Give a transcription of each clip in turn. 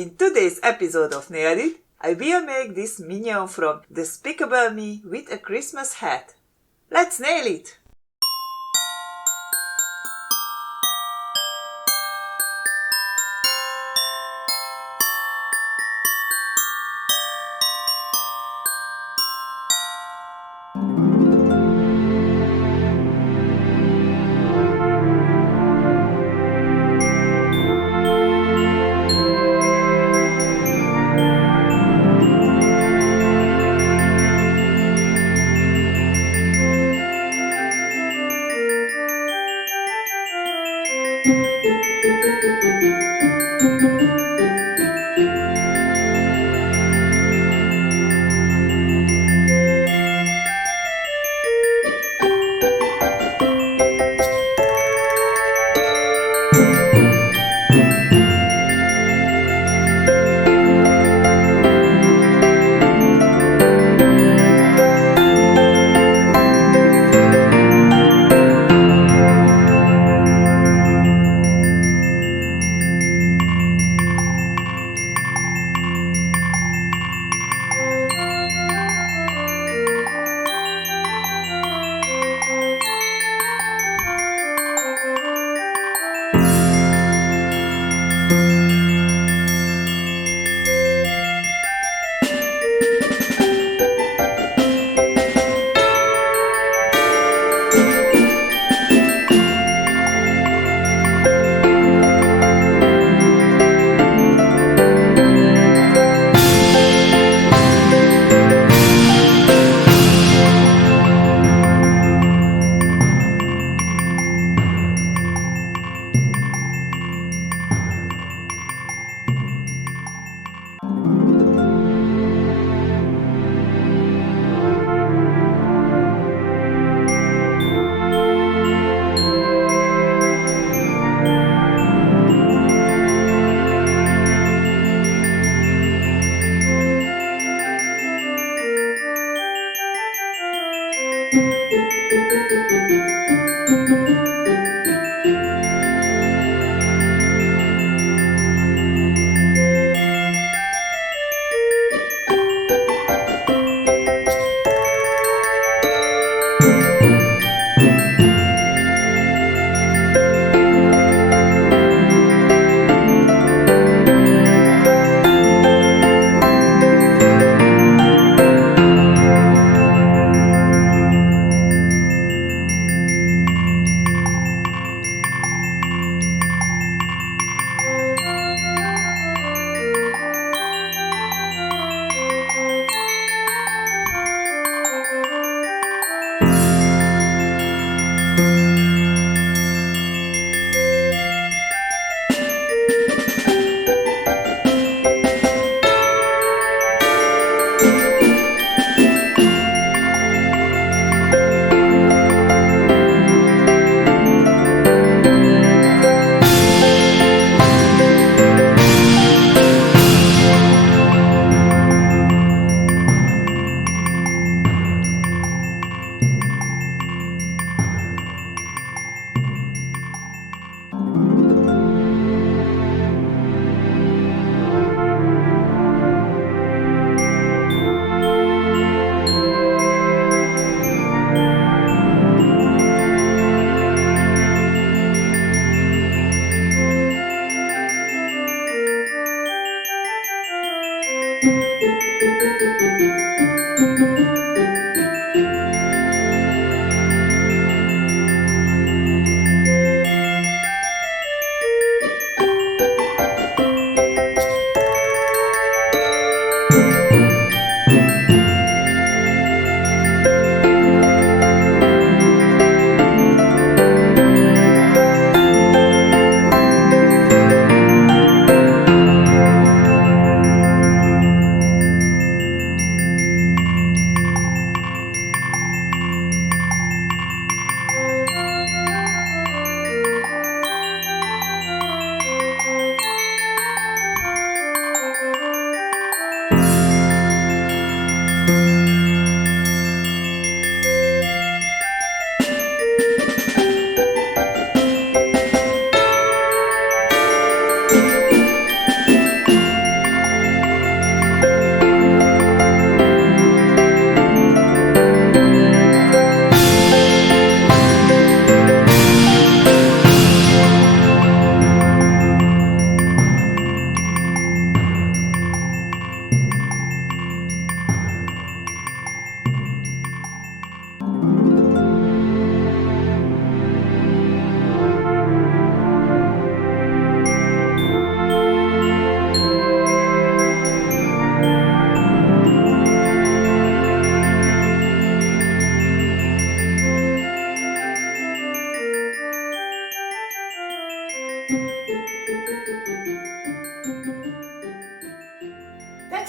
In today's episode of Nailart, I will make this minion from Despicable Me with a Christmas hat. Let's nail it!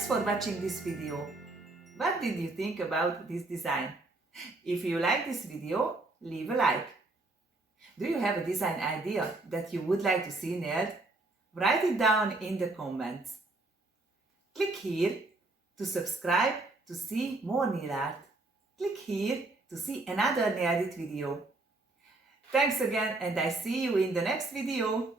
Thanks for watching this video. What did you think about this design? If you like this video, leave a like. Do you have a design idea that you would like to see nailed? Write it down in the comments. Click here to subscribe to see more nail art. Click here to see another nailed it video. Thanks again, and I see you in the next video.